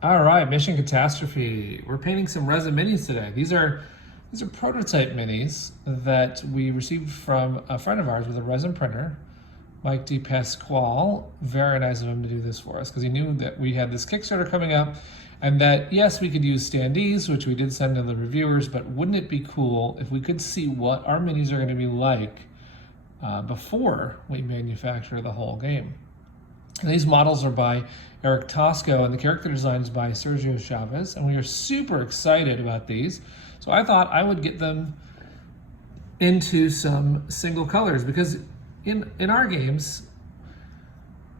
All right, Mission Catastrophe. We're painting some resin minis today. These are prototype minis that we received from a friend of ours with a resin printer, Mike DePasquale. Very nice of him to do this for us because he knew that we had this Kickstarter coming up and that, yes, we could use standees, which we did send to the reviewers, but wouldn't it be cool if we could see what our minis are going to be like before we manufacture the whole game? And these models are by Eric Tosco, and the character design is by Sergio Chavez, and we are super excited about these. So I thought I would get them into some single colors because in our games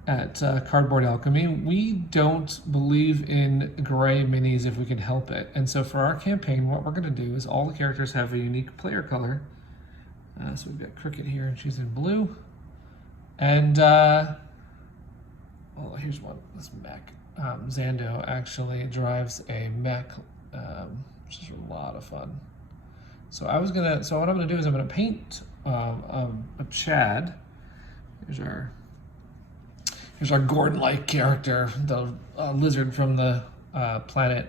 at Cardboard Alchemy, we don't believe in gray minis if we can help it. And so for our campaign, what we're going to do is all the characters have a unique player color. So we've got Cricket here, and she's in blue. And well, here's one. This mech. Zando actually drives a mech, which is a lot of fun. So what I'm gonna do is I'm gonna paint a Chad. Here's our Gordon-like character, the lizard from the planet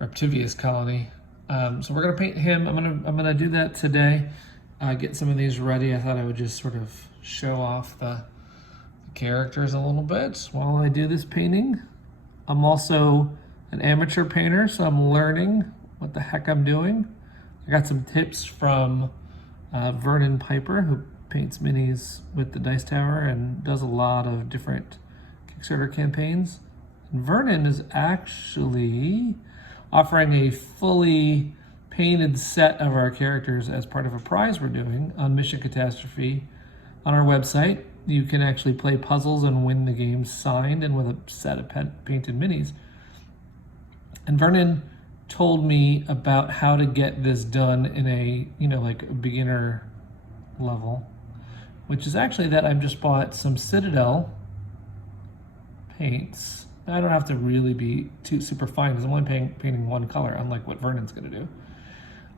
Reptivius colony. So we're gonna paint him. I'm gonna do that today. Get some of these ready. I thought I would just sort of show off the characters a little bit while I do this painting. I'm also an amateur painter, so I'm learning what the heck I'm doing. I got some tips from Vernon Piper, who paints minis with the Dice Tower and does a lot of different Kickstarter campaigns. And Vernon is actually offering a fully painted set of our characters as part of a prize we're doing on Mission Catastrophe on our website. You can actually play puzzles and win the game signed and with a set of painted minis. And Vernon told me about how to get this done in a, like a beginner level, which is actually that I've just bought some Citadel paints. I don't have to really be too super fine because I'm only painting one color, unlike what Vernon's going to do.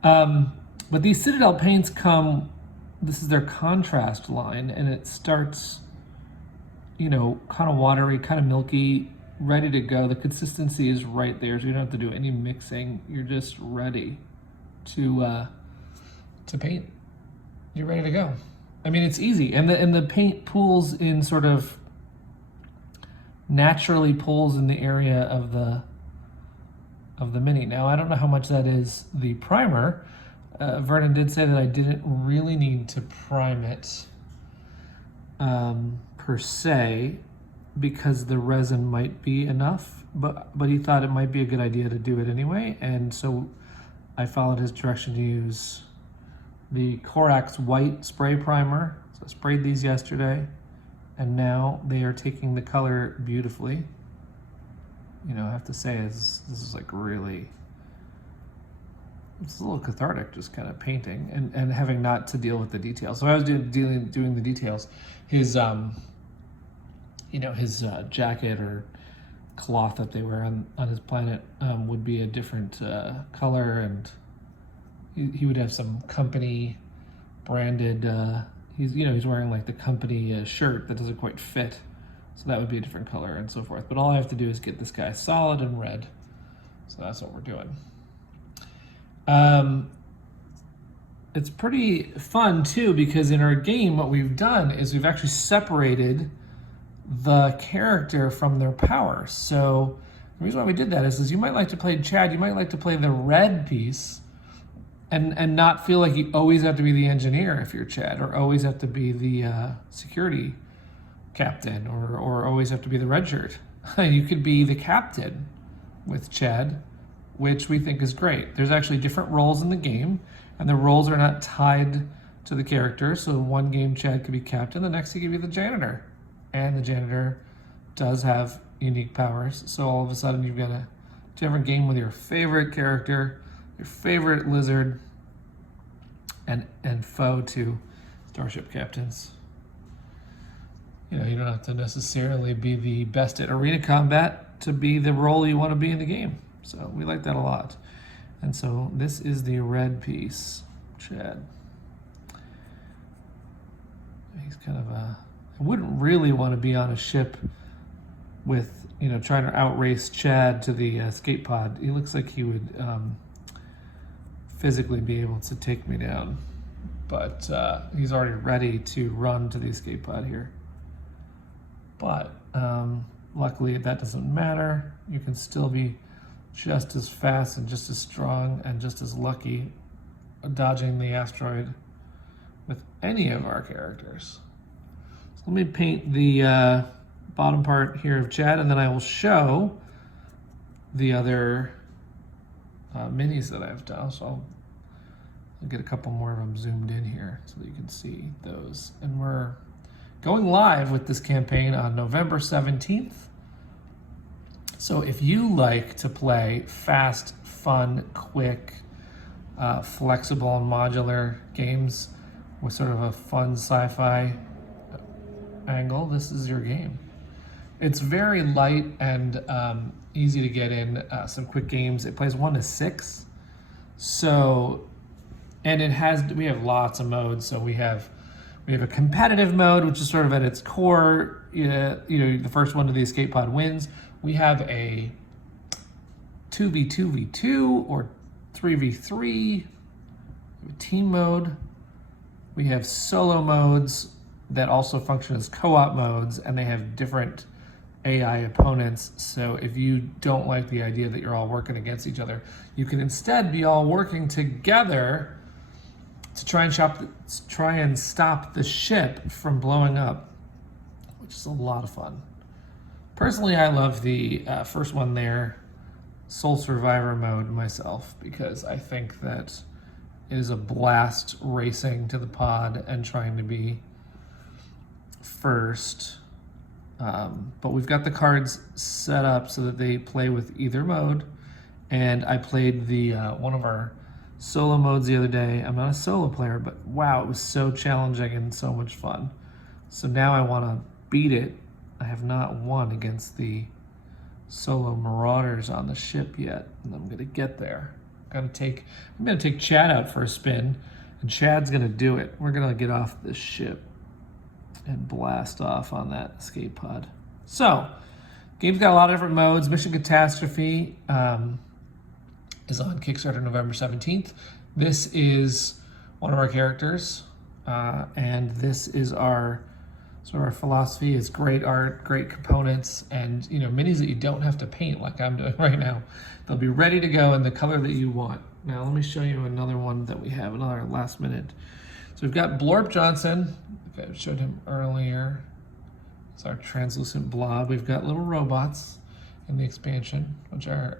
But these Citadel paints this is their contrast line, and it starts, kind of watery, kind of milky, ready to go. The consistency is right there, so you don't have to do any mixing. You're just ready to paint. You're ready to go. I mean, it's easy, and the paint pools in sort of naturally pools in the area of the mini. Now, I don't know how much that is the primer. Vernon did say that I didn't really need to prime it per se because the resin might be enough, but he thought it might be a good idea to do it anyway, and so I followed his direction to use the Corax white spray primer. So I sprayed these yesterday, and now they are taking the color beautifully. I have to say this is like really, it's a little cathartic just kind of painting and having not to deal with the details. So I was doing the details. His his jacket or cloth that they wear on his planet would be a different color, and he would have some company branded. He's wearing like the company shirt that doesn't quite fit, so that would be a different color and so forth. But all I have to do is get this guy solid and red. So that's what we're doing. It's pretty fun too, because in our game, what we've done is we've actually separated the character from their power. So the reason why we did that is you might like to play Chad, you might like to play the red piece and not feel like you always have to be the engineer if you're Chad, or always have to be the security captain, or always have to be the red shirt. You could be the captain with Chad, which we think is great. There's actually different roles in the game, and the roles are not tied to the character. So one game Chad could be captain, the next he could be the janitor. And the janitor does have unique powers. So all of a sudden you've got a different game with your favorite character, your favorite lizard, and foe to starship captains. You don't have to necessarily be the best at arena combat to be the role you want to be in the game. So we like that a lot. And so this is the red piece, Chad. He's kind of I wouldn't really want to be on a ship with, trying to outrace Chad to the escape pod. He looks like he would physically be able to take me down. But he's already ready to run to the escape pod here. But luckily that doesn't matter. You can still be just as fast and just as strong and just as lucky dodging the asteroid with any of our characters. So let me paint the bottom part here of Chad, and then I will show the other minis that I've done. So I'll get a couple more of them zoomed in here so that you can see those. And we're going live with this campaign on November 17th. So if you like to play fast, fun, quick, flexible and modular games with sort of a fun sci-fi angle, this is your game. It's very light and easy to get in, some quick games. It plays 1 to 6. So, and we have lots of modes. So we have a competitive mode, which is sort of at its core, the first one to the escape pod wins. We have a 2v2v2 or 3v3 team mode. We have solo modes that also function as co-op modes, and they have different AI opponents. So if you don't like the idea that you're all working against each other, you can instead be all working together to try and stop the ship from blowing up, which is a lot of fun. Personally, I love the first one there, Sole Survivor mode myself, because I think that it is a blast racing to the pod and trying to be first. But we've got the cards set up so that they play with either mode. And I played the one of our solo modes the other day. I'm not a solo player, but wow, it was so challenging and so much fun. So now I want to beat it. I have not won against the solo marauders on the ship yet, and I'm gonna get there. I'm gonna take Chad out for a spin, and Chad's gonna do it. We're gonna get off this ship and blast off on that escape pod. So, game's got a lot of different modes. Mission Catastrophe is on Kickstarter November 17th. This is one of our characters, and this is our philosophy is great art, great components, and minis that you don't have to paint like I'm doing right now. They'll be ready to go in the color that you want. Now let me show you another one that we have, another last minute. So we've got Blorp Johnson. I showed him earlier. It's our translucent blob. We've got little robots in the expansion, which are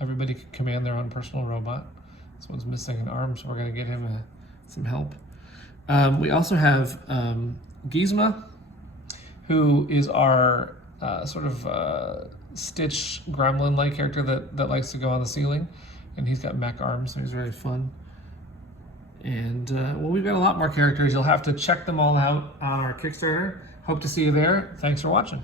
everybody can command their own personal robot. This one's missing an arm, so we're gonna get him some help. We also have Gizmo, who is our Stitch gremlin-like character that likes to go on the ceiling, and he's got mech arms, so he's very fun. And we've got a lot more characters. You'll have to check them all out on our Kickstarter. Hope to see you there. Thanks for watching.